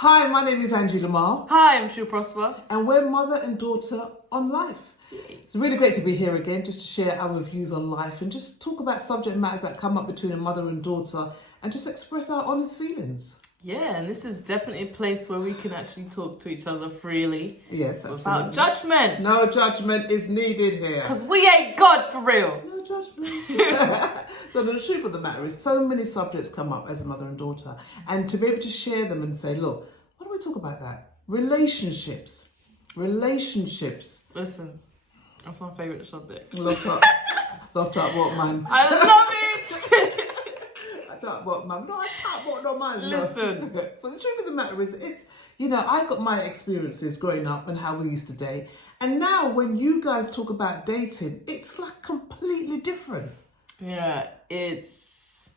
Hi, my name is Angie Lamar. Hi, I'm Shu Prosper. And we're mother and daughter on life. It's really great to be here again, just to share our views on life and just talk about subject matters that come up between a mother and daughter and just express our honest feelings. Yeah, and this is definitely a place where we can actually talk to each other freely. Yes, absolutely. Without judgment. No judgment is needed here. Because we ain't God for real. No judgment. So the truth of the matter is so many subjects come up as a mother and daughter. And to be able to share them and say, look, why don't we talk about that? Relationships. Listen, that's my favourite subject. Love talk what, man? I love it! I talk what, man? No, I talk what, no, man. Listen. But the truth of the matter is, it's, I got my experiences growing up and how we used to date. And now when you guys talk about dating, it's like completely different. Yeah, it's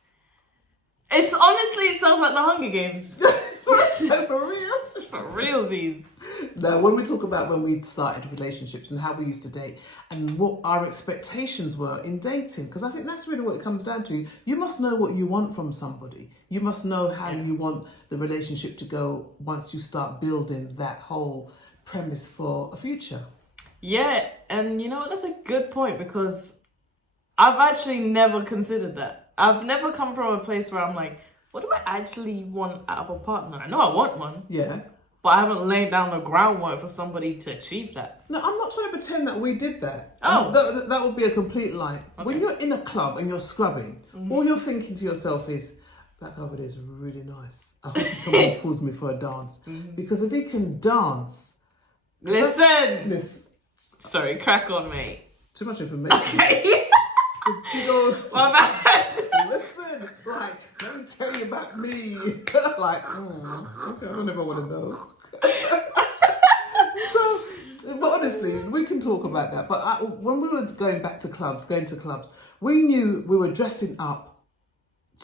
honestly, it sounds like the Hunger Games. For real? For realsies. Now, when we talk about when we started relationships and how we used to date and what our expectations were in dating, because I think that's really what it comes down to. You must know what you want from somebody. You must know how you want the relationship to go once you start building that whole premise for a future. Yeah, and you know what? That's a good point because I've actually never considered that. I've never come from a place where I'm like, what do I actually want out of a partner? I know I want one. Yeah. But I haven't laid down the groundwork for somebody to achieve that. No, I'm not trying to pretend that we did that. Oh. That would be a complete lie. Okay. When you're in a club and you're scrubbing, all you're thinking to yourself is, that guy over there is really nice. I hope he comes and pulls me for a dance. Because if he can dance... Listen! Sorry, crack on, mate. Too much information. Okay. My bad. Listen, like, let me tell you about me. Like, okay, I don't ever want to know. But honestly, we can talk about that. But when we were going to clubs, we knew we were dressing up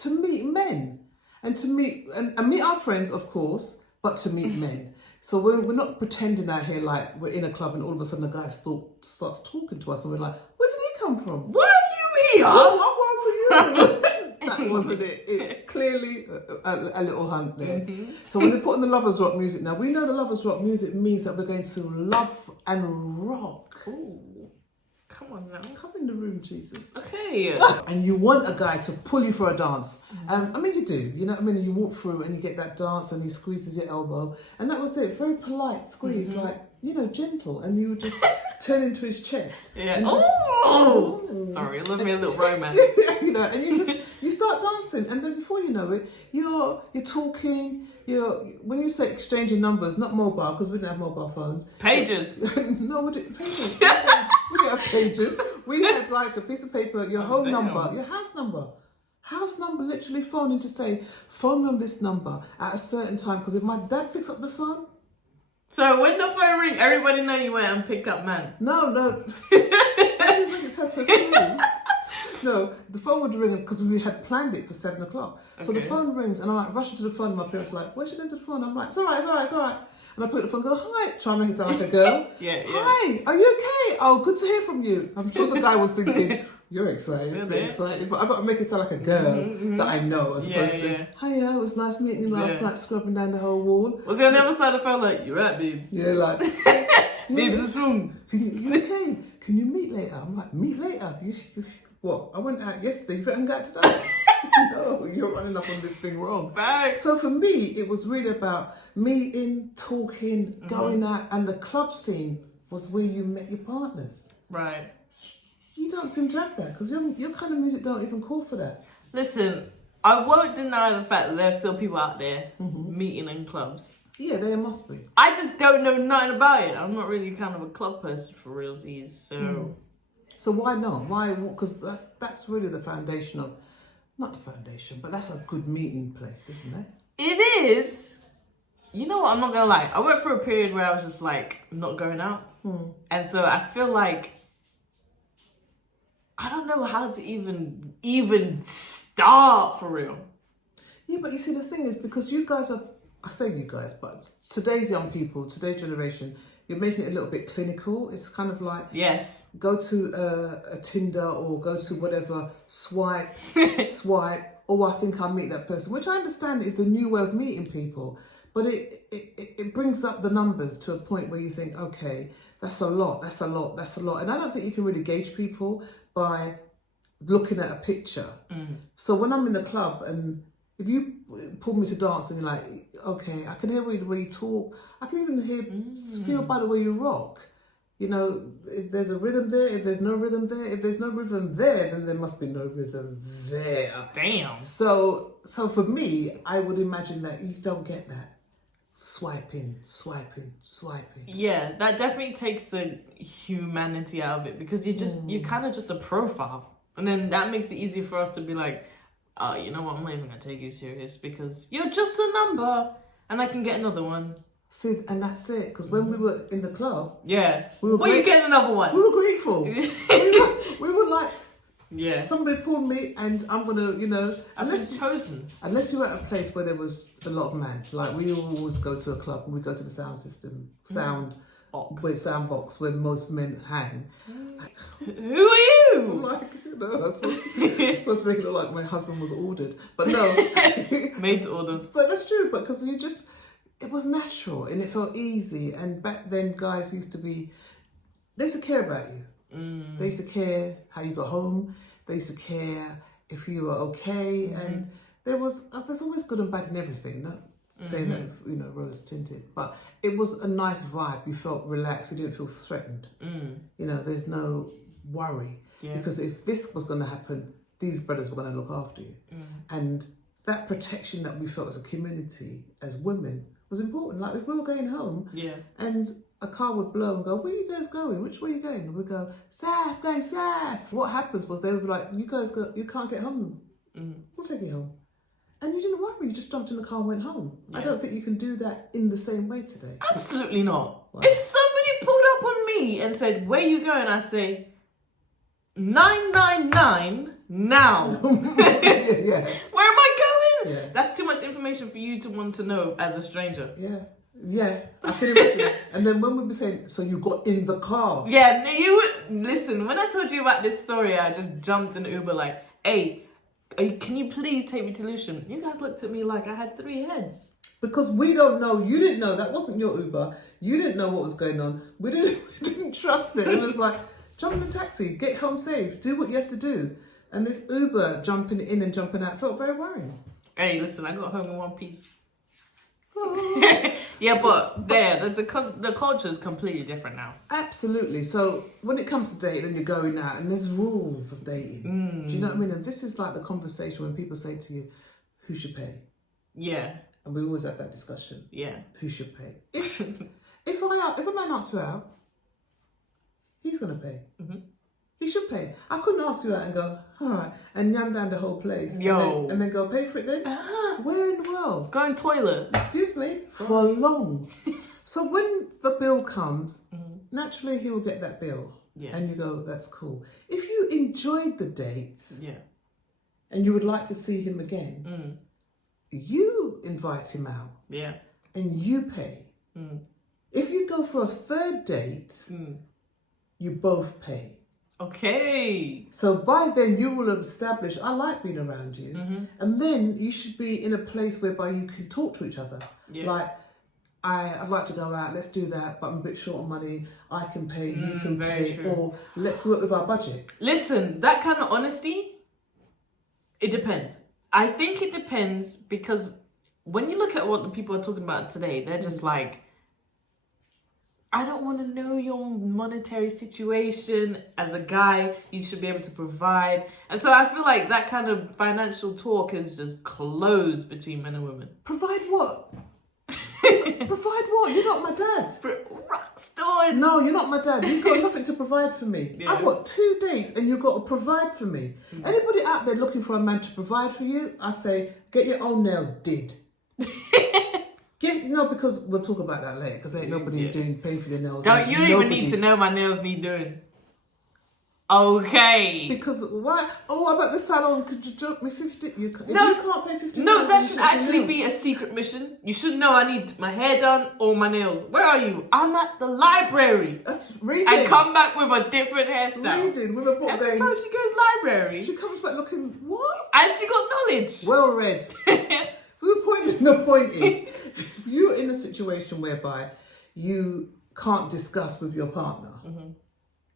to meet men and to meet and meet our friends, of course, but to meet men. So we're not pretending out here like we're in a club and all of a sudden a guy starts talking to us and we're like, where did he come from? Why are you here? Oh, I want for you. That wasn't it. It's clearly a little hunt there. So when we put on the Lovers Rock music now, we know the Lovers Rock music means that we're going to love and rock. Ooh. Come on now. Come in the room, Jesus. Okay. And you want a guy to pull you for a dance. I mean, you do. You know what I mean? You walk through and you get that dance and he squeezes your elbow. And that was it. Very polite squeeze, like, gentle. And you would just turn into his chest. Yeah. And just, Sorry, love me a little romance. And you start dancing. And then before you know it, you're talking. When you say exchanging numbers, not mobile, because we didn't have mobile phones. Pages. No, we didn't pages. We didn't have pages. We had like a piece of paper, your home number, your house number. House number, literally phoning to say, phone on this number at a certain time. Because if my dad picks up the phone. So when the phone rings, everybody know you went and picked up man. No. It says so cool. No, the phone would ring because we had planned it for 7 o'clock. So the phone rings and I'm like rushing to the phone and my parents are like, where's she going to the phone? I'm like, it's all right. And I put the phone and go, hi, try and make it sound like a girl. Yeah. Hi, are you okay? Oh, good to hear from you. I'm sure the guy was thinking, you're excited, excited. But I've got to make it sound like a girl that I know as opposed to, hiya, it was nice meeting you last night, scrubbing down the whole wall. Was he on the other side of the phone like, you're right, babes? Yeah, like, babes, what's wrong? You okay? Can you meet later? I'm like, meet later? What? I went out yesterday, you haven't got today? No, you're running up on this thing wrong. Back. So for me, it was really about meeting, talking, going out, and the club scene was where you met your partners. Right. You don't seem to have that, because your kind of music don't even call for that. Listen, I won't deny the fact that there are still people out there meeting in clubs. Yeah, there must be. I just don't know nothing about it. I'm not really kind of a club person for realsies, so... So why not? Why? Because that's really the foundation of, not the foundation, but that's a good meeting place, isn't it? It is. You know what? I'm not gonna lie. I went through a period where I was just like not going out, and so I feel like I don't know how to even start for real. Yeah, but you see, the thing is, because you guys are, I say you guys, but today's young people, today's generation, you're making it a little bit clinical. It's kind of like, go to a Tinder or go to whatever, swipe, oh, I think I'll meet that person, which I understand is the new way of meeting people. but it brings up the numbers to a point where you think, okay, that's a lot, that's a lot, that's a lot. And I don't think you can really gauge people by looking at a picture. So when I'm in the club and if you pull me to dance and you're like, okay, I can hear the way you talk. I can even feel by the way you rock. You know, if there's a rhythm there, if there's no rhythm there, if there's no rhythm there, then there must be no rhythm there. Damn. So for me, I would imagine that you don't get that. Swiping. Yeah, that definitely takes the humanity out of it because you're kind of just a profile. And then that makes it easy for us to be like, oh, you know what, I'm not even going to take you serious because you're just a number and I can get another one. See, and that's it. Because when we were in the club... Yeah. Well, you getting another one. We were grateful. we were like... Yeah. Somebody pulled me and I'm going to, you know... chosen. Unless you were at a place where there was a lot of men. Like, we always go to a club and we go to the sound system. Sound box where most men hang. Who are you? I'm like, you know, I'm supposed to make it look like my husband was ordered. But no. Maid's ordered. But that's true, because it was natural and it felt easy. And back then, guys used to be, they used to care about you. They used to care how you got home. They used to care if you were okay. And there's always good and bad in everything. Not saying that, you know, rose tinted, but it was a nice vibe. You felt relaxed. You didn't feel threatened. You know, there's no worry because if this was going to happen, these brothers were going to look after you. And that protection that we felt as a community, as women, was important. Like if we were going home and a car would blow and go, where are you guys going? Which way are you going? And we'd go, south, going south. What happens was they would be like, you guys you can't get home. We'll take you home. And you didn't worry, you just jumped in the car and went home. I don't think you can do that in the same way today. Absolutely not. Wow. If somebody pulled up on me and said, where you going? I'd say, 999 now. Yeah. Where am I going? Yeah. That's too much information for you to want to know as a stranger. Yeah, I can imagine. And then when we were saying, so you got in the car. Yeah, listen, when I told you about this story, I just jumped in Uber like, hey, can you please take me to Lucian? You guys looked at me like I had 3 heads. Because we don't know. You didn't know. That wasn't your Uber. You didn't know what was going on. We didn't trust it. It was like, jump in a taxi, get home safe, do what you have to do. And this Uber jumping in and jumping out felt very worrying. Hey, listen, I got home in one piece. Yeah, but the culture is completely different now. Absolutely. So when it comes to dating and you're going out and there's rules of dating, do you know what I mean? And this is like the conversation when people say to you, who should pay? Yeah. And we always have that discussion. Yeah. Who should pay? If a man asks you out, he's gonna pay. He should pay. I couldn't ask you out and go, all right, and yam down the whole place. And then go, pay for it then? Where in the world? Go in toilet. Excuse me? For long. So when the bill comes, naturally he will get that bill. Yeah. And you go, that's cool. If you enjoyed the date and you would like to see him again, you invite him out. Yeah. And you pay. If you go for a third date, you both pay. Okay. So by then you will have established, I like being around you. And then you should be in a place whereby you can talk to each other. Yeah. Like, I'd like to go out, let's do that, but I'm a bit short on money. I can pay, you can pay. True. Or let's work with our budget. Listen, that kind of honesty, it depends. I think it depends because when you look at what the people are talking about today, they're just like, I don't want to know your monetary situation. As a guy, you should be able to provide. And so I feel like that kind of financial talk is just closed between men and women. Provide what? Provide what? You're not my dad. Rockstar. No, you're not my dad. You've got nothing to provide for me. Yeah. I've got 2 dates and you've got to provide for me. Anybody out there looking for a man to provide for you, I say, get your own nails did. Because we'll talk about that later. Because ain't nobody paying for your nails. You don't even need to know my nails need doing. Okay. Because why? Oh, I'm at the salon. Could you drop me 50? You can't pay 50. No, that should actually be a secret mission. You should know I need my hair done or my nails. Where are you? I'm at the library. Reading. I come back with a different hairstyle. Reading with a book. Every time she goes library, she comes back looking what? And she got knowledge. Well read. The point is, if you're in a situation whereby you can't discuss with your partner, and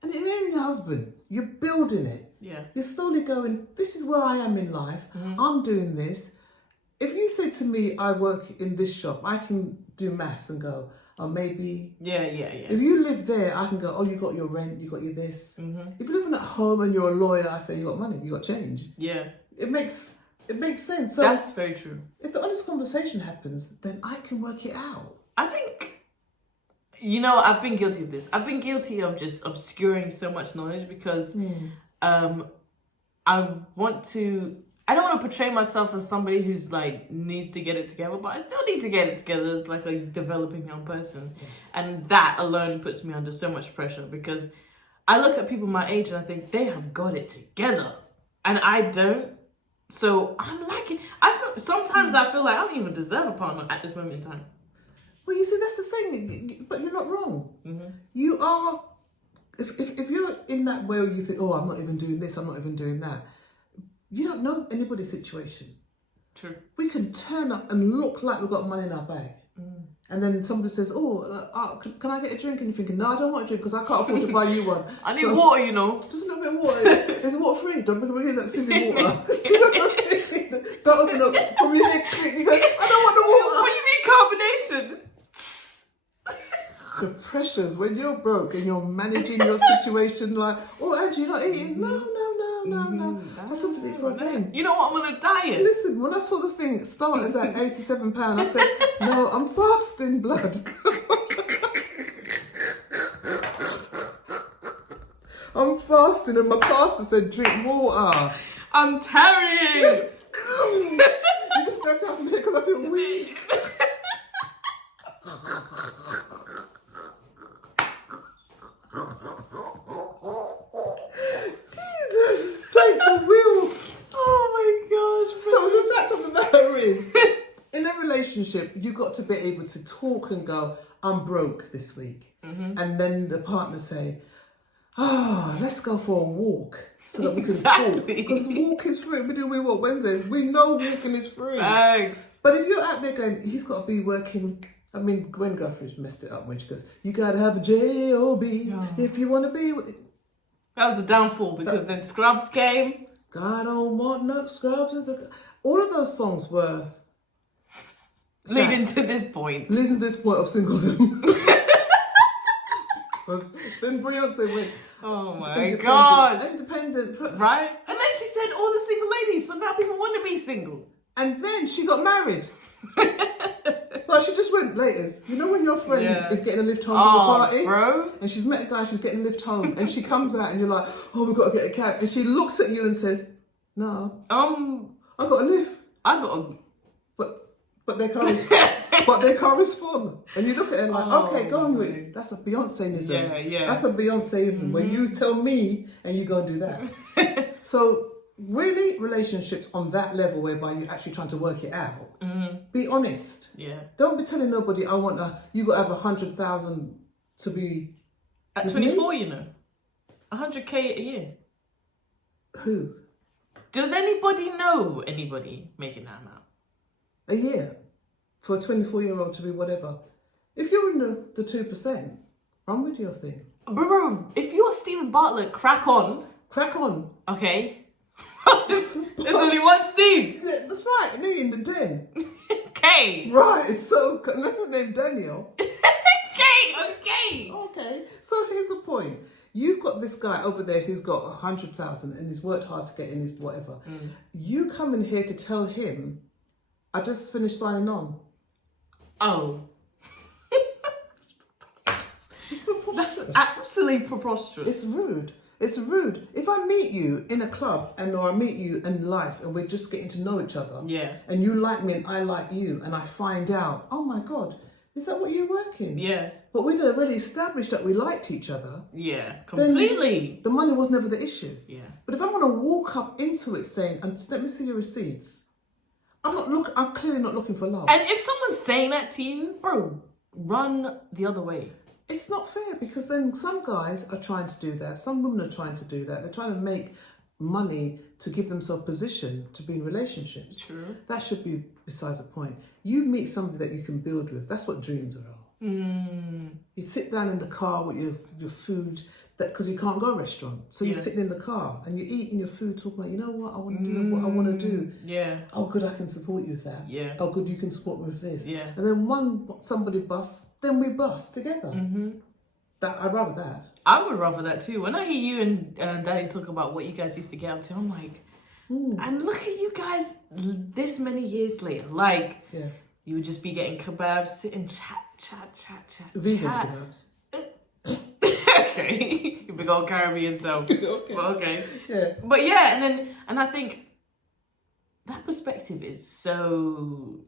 they're your husband, you're building it. Yeah. You're slowly going, this is where I am in life. I'm doing this. If you say to me, I work in this shop, I can do maths and go, oh, maybe. Yeah. If you live there, I can go, oh, you got your rent, you got your this. If you're living at home and you're a lawyer, I say you got money, you got change. Yeah. It makes sense. So That's very true. if the honest conversation happens, then I can work it out. I think, you know, I've been guilty of this. I've been guilty of just obscuring so much knowledge because I don't want to portray myself as somebody who's like needs to get it together, but I still need to get it together as like a developing young person. And that alone puts me under so much pressure because I look at people my age and I think they have got it together and I don't. So I'm lacking. Sometimes I feel like I don't even deserve a partner at this moment in time. Well, you see, that's the thing, but you're not wrong. You are, if you're in that way where you think, oh, I'm not even doing this, I'm not even doing that, you don't know anybody's situation. True. We can turn up and look like we've got money in our bag. And then somebody says, oh, can I get a drink? And you're thinking, no, I don't want a drink because I can't afford to buy you one. I need water, you know. Just a little bit of water. Is it water free? Don't bring in that fizzy water. Do you know what I mean? Don't open up from your head, click. You go, I don't want the water. What do you mean carbonation? The pressures when you're broke and you're managing your situation like, oh, Angie, you're not eating? No. That's something for a game. You know what? I'm on a diet. Listen, when I saw the thing start as at £87, I said, no, I'm fasting, blood. I'm fasting, and my pastor said, drink water. I'm tarrying. You just got to have me because I feel weak. Jesus, take the wheel. Oh my gosh. So the fact of the matter is, in a relationship, you've got to be able to talk and go, I'm broke this week. And then the partner say, let's go for a walk so that we can talk. Because walk is free. We walk Wednesdays. We know walking is free. Thanks. But if you're out there going, he's got to be working. I mean, Gwen Guthridge messed it up when she goes, you got to have a J-O-B if you want to be with it. That was the downfall because then Scrubs came. God don't want no scrubs. All of those songs were leading to this point. Leading to this point of singledom. Because then Beyonce went, oh my gosh. Independent. Right? And then she said all the single ladies, so now people want to be single. And then she got married. Like she just went laters. You know when your friend is getting a lift home from a party? Bro. And she's met a guy, she's getting a lift home. And she comes out and you're like, oh, we've got to get a cab. And she looks at you and says, no. I got a lift. I got a... But their car is full. And you look at it and like, okay, go on with it. That's a Beyonce-ism. Yeah. That's a Beyonce-ism. When you tell me and you go and do that. So really, relationships on that level whereby you're actually trying to work it out. Be honest. Yeah. Don't be telling nobody, you got to have 100,000 to be... At 24, you know. 100k a year. Who? Does anybody know anybody making that amount? A year for a 24-year-old to be whatever. If you're in the 2%, run with your thing. Bro, if you're Stephen Bartlett, crack on. Crack on. Okay. There's only one Steve. Yeah, that's right. And in the den. Okay. Right. So unless his name Daniel. Okay. So here's the point. You've got this guy over there who's got 100,000 and he's worked hard to get in his whatever. You come in here to tell him, I just finished signing on. Oh. It's preposterous. That's absolutely preposterous. It's rude. It's rude. If I meet you in a club or I meet you in life and we're just getting to know each other. Yeah. And you like me and I like you and I find out, oh my God, is that what you're working? Yeah. But we'd already established that we liked each other. Yeah, completely. The money was never the issue. Yeah. But if I want to walk up into it saying, let me see your receipts. I'm clearly not looking for love. And if someone's saying that to you, bro, run the other way. It's not fair because then some guys are trying to do that. Some women are trying to do that. They're trying to make money to give themselves position to be in relationships. True. That should be besides the point. You meet somebody that you can build with. That's what dreams are. You'd sit down in the car with your food, because you can't go restaurant. So you're sitting in the car and you're eating your food, talking about, you know what, I want to do what I want to do. Yeah. Oh, good, I can support you with that. Yeah. Oh, good, you can support me with this. Yeah. And then somebody busts, then we bust together. I'd rather that. I would rather that too. When I hear you and Daddy talk about what you guys used to get up to, I'm like, and look at you guys this many years later. Like, you would just be getting kebabs, sit and chat. Vegan kebabs. Okay. You big old Caribbean self. Okay. But okay. Yeah. But yeah, and I think that perspective is so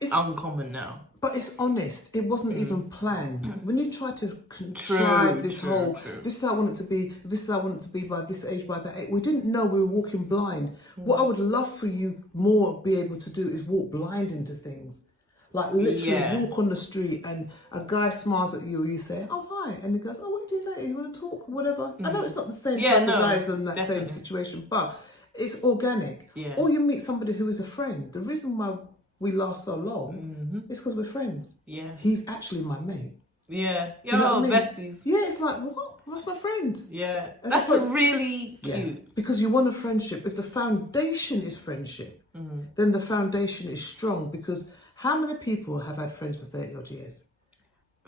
uncommon now. But it's honest. It wasn't even planned. When you try to contrive this whole, this is how I want it to be, this is how I want it to be by this age, by that age. We didn't know we were walking blind. What I would love for you more be able to do is walk blind into things. Like literally walk on the street and a guy smiles at you and you say, oh, hi. And he goes, oh, what do you later? You want to talk? Whatever. I know it's not the same type of guys in that same situation, but it's organic. Yeah. Or you meet somebody who is a friend. The reason why we last so long is because we're friends. Yeah. He's actually my mate. Yeah. Do you know what I mean? Besties. Yeah, it's like, what? That's my friend. Yeah. That's really cute. Yeah. Because you want a friendship. If the foundation is friendship, then the foundation is strong. Because how many people have had friends for 30 odd years?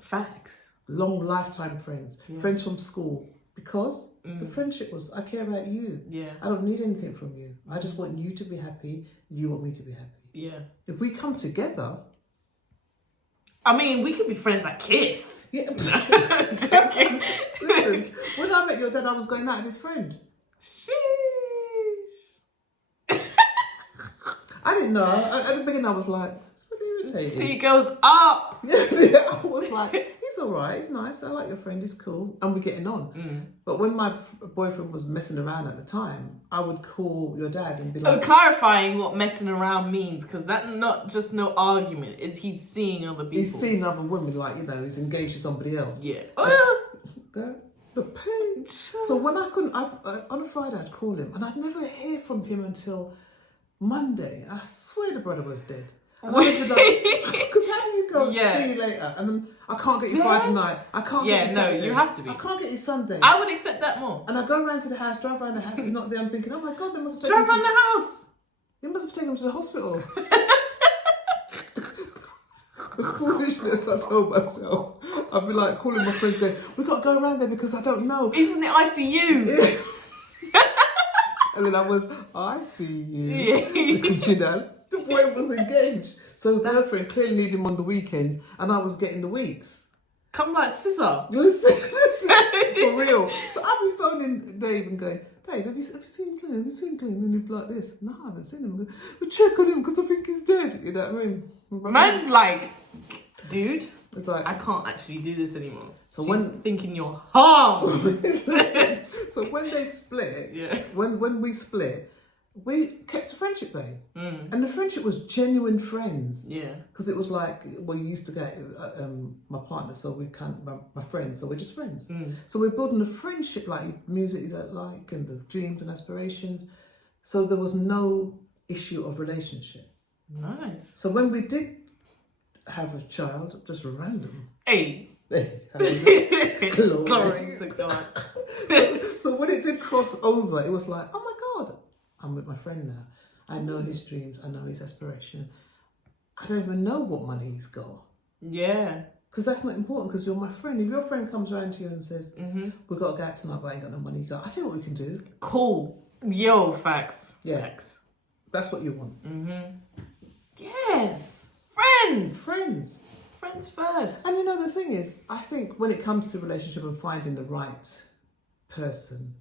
Facts. Long lifetime friends. Friends from school. Because the friendship was, I care about you. Yeah. I don't need anything from you. I just want you to be happy. You want me to be happy. Yeah. If we come together, I mean, we could be friends like Kiss. Yeah. Joking. Listen, when I met your dad, I was going out with his friend. Sheesh. I didn't know. At the beginning, I was like, it's really irritating. See, it goes up. Yeah, I was like, he's all right. He's nice. I like your friend. He's cool. And we're getting on. But when my boyfriend was messing around at the time, I would call your dad and be like... clarifying what messing around means, because that's not just no argument. It's he's seeing other people. He's seeing other women, like, you know, he's engaged to somebody else. Yeah. The pain. So when I couldn't... on a Friday, I'd call him, and I'd never hear from him until Monday. I swear the brother was dead. And I was like, because how do you go, see you later? And then I can't get you Friday night. I can't get you Saturday. You have to be. I can't get you Sunday. I would accept that more. And I go around to the house, drive around the house, he's not there. I'm thinking, oh my God, they must have taken him. Drive around the house. They must have taken him to the hospital. The foolishness I told myself. I'd be like calling my friends going, we got to go around there because I don't know. He's in the ICU. And then I see you. Because, you know, the boy was engaged. So the girlfriend clearly needed him on the weekends and I was getting the weeks. Come like scissor. Listen, for real. So I'll be phoning Dave and going, Dave, have you seen Glenn? Have you seen Glenn? And he'd be like this. No, I haven't seen him. We check on him because I think he's dead. You know what I mean? Man's like, dude, it's like, I can't actually do this anymore. So she's when thinking you're harm. So when they split, when we split, we kept a friendship going. And the friendship was genuine friends. Yeah. Because it was like, well, you used to get my partner, so we can't, my friends, so we're just friends. So we're building a friendship like music you don't like and the dreams and aspirations. So there was no issue of relationship. Nice. So when we did have a child, just random. Hey. Glory to God. So when it did cross over, it was like, oh my God, I'm with my friend now. I know his dreams. I know his aspiration. I don't even know what money he's got. Yeah. Because that's not important because you're my friend. If your friend comes around to you and says, we've got to go out tonight but I ain't got no money, you go, I tell you what we can do. Cool. Yo, facts. Yeah. Facts. That's what you want. Yes. Friends. Friends. Friends first. And you know, the thing is, I think when it comes to relationship and finding the right person,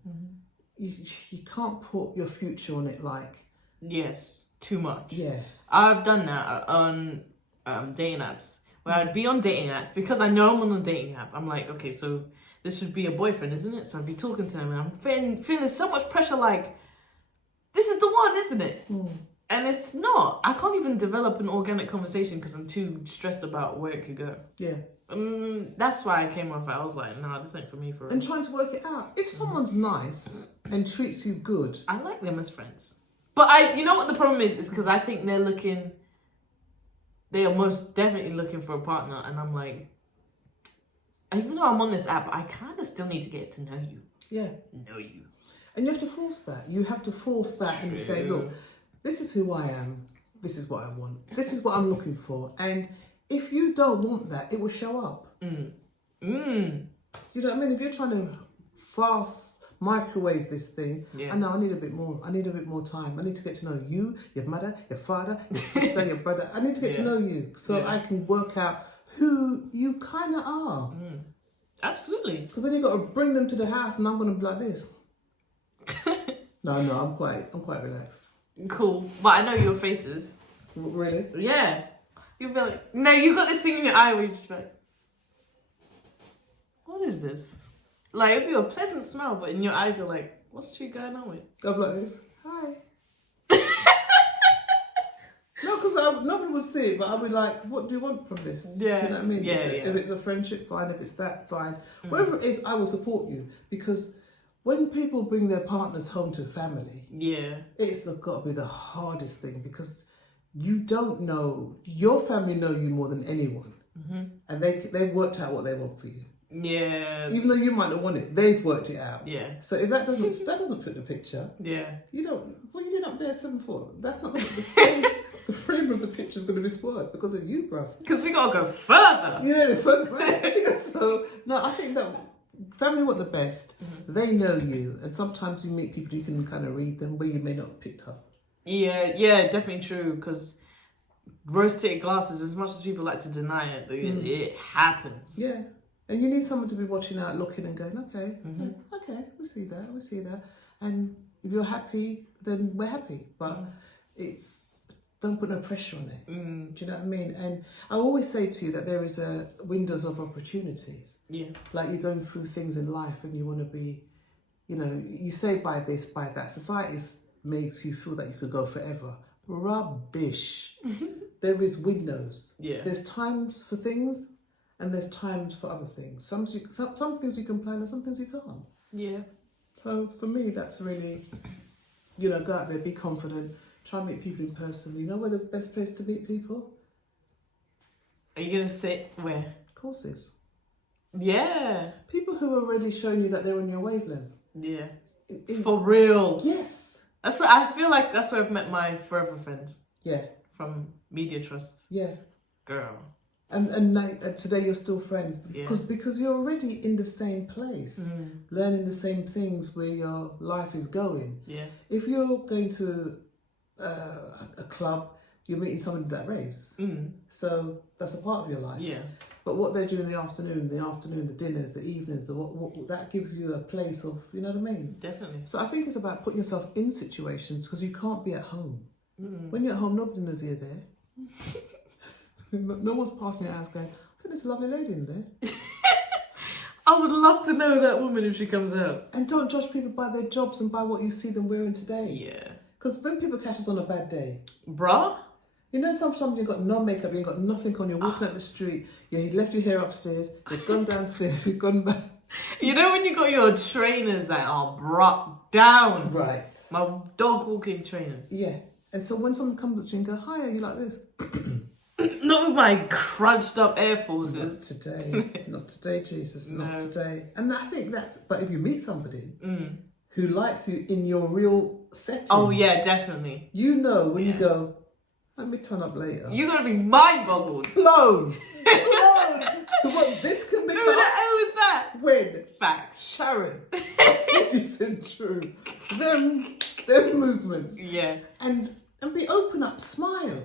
you can't put your future on it like... Yes, too much. Yeah. I've done that on dating apps. Where I'd be on dating apps because I know I'm on a dating app. I'm like, okay, so this should be a boyfriend, isn't it? So I'd be talking to him and I'm feeling so much pressure like, this is the one, isn't it? And it's not. I can't even develop an organic conversation because I'm too stressed about where it could go. Yeah. That's why I came off. I was like, nah, this ain't for me. For and trying to work it out. If someone's nice and treats you good. I like them as friends. But you know what the problem is because I think they are most definitely looking for a partner. And I'm like, even though I'm on this app, I kind of still need to get to know you. Yeah. Know you. And you have to force that. You have to force that and say, look, this is who I am. This is what I want. This is what I'm looking for. And if you don't want that, it will show up. You know what I mean? If you're trying to fast microwave this thing, I know I need a bit more. I need a bit more time. I need to get to know you, your mother, your father, your sister, your brother. I need to get to know you so I can work out who you kind of are. Absolutely. Because then you've got to bring them to the house and I'm going to be like this. No, I'm quite relaxed. Cool. But I know your faces. Really? Yeah. You'll be like, no, you got this thing in your eye where you just like, what is this? Like, it'd be a pleasant smell, but in your eyes you're like, what's she going on with? I'm like this. Hi. No, because nobody would see it, but I'll be like, what do you want from this? Yeah. You know what I mean? Yeah, If it's a friendship, fine. If it's that, fine. Whatever it is, I will support you. Because when people bring their partners home to family, it's got to be the hardest thing because you don't know, your family know you more than anyone. And they've worked out what they want for you. Yeah. Even though you might not want it, they've worked it out. Yeah. So if that doesn't fit the picture, you don't. What you did up there 7'4", that's not the frame. The frame of the picture is going to be spoiled because of you, bruv. Because we gotta go further. Yeah, further back. So no, I think that family want the best. They know you, and sometimes you meet people you can kind of read them where you may not have picked up. Yeah, definitely true. Because rose-tinted glasses, as much as people like to deny it, it happens. Yeah. And you need someone to be watching out, looking and going, okay, we see that. And if you're happy, then we're happy. But don't put no pressure on it. Do you know what I mean? And I always say to you that there is a windows of opportunities. Yeah. Like you're going through things in life and you want to be, you say by this, by that. Society makes you feel that you could go forever. Rubbish. There is windows. Yeah. There's times for things. And there's times for other things. Some things you can plan and some things you can't. Yeah. So for me, that's really, go out there, be confident, try and meet people in person. You know where the best place to meet people? Are you going to say where? Courses. Yeah. People who are already showing you that they're on your wavelength. Yeah. For real. Yes. That's what I feel like. That's where I've met my forever friends. Yeah. From media trusts. Yeah. Girl. And today you're still friends because you're already in the same place, learning the same things where your life is going. Yeah. If you're going to a club, you're meeting somebody that raves. So that's a part of your life. Yeah. But what they do in the afternoon, the dinners, the evenings, what that gives you a place of, you know what I mean? Definitely. So I think it's about putting yourself in situations because you can't be at home. When you're at home, nobody knows you're there. No one's passing your house going, I think there's a lovely lady in there. I would love to know that woman if she comes out. And don't judge people by their jobs and by what you see them wearing today. Yeah. Because when people catch us on a bad day. Bruh? Sometimes you've got no makeup, you've got nothing on, you're walking up the street, you left your hair upstairs, you've gone downstairs, you've gone back. When you got your trainers that are brought down. Right. My dog walking trainers. Yeah. And so when someone comes up to you and go, hi, are you like this? Not with my crunched up Air Forces. Not today, Jesus. No. Not today. And I think but if you meet somebody who likes you in your real setting. Oh, yeah, definitely. When you go, let me turn up later. You're going to be mind-boggled. Blown. So what this can become. Who the hell is that? When? Facts. Sharon. What you said true. Them movements. Yeah. And be open up, smile.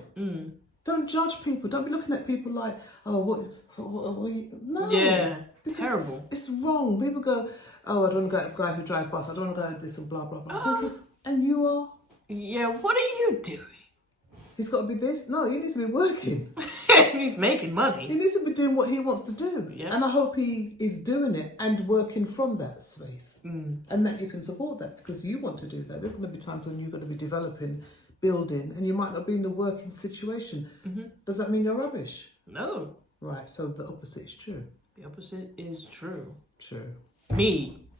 Don't judge people. Don't be looking at people like, oh, what no. Yeah, terrible. It's wrong. People go, oh, I don't want to go with a guy who drives bus. I don't want to go with this and blah, blah, blah. And you are? Yeah, what are you doing? He's got to be this? No, he needs to be working. He's making money. He needs to be doing what he wants to do. Yeah. And I hope he is doing it and working from that space. And that you can support that because you want to do that. There's going to be times when you're going to be developing, building, and you might not be in the working situation. Does that mean you're rubbish? No. Right, so the opposite is true. The opposite is true. True. Me.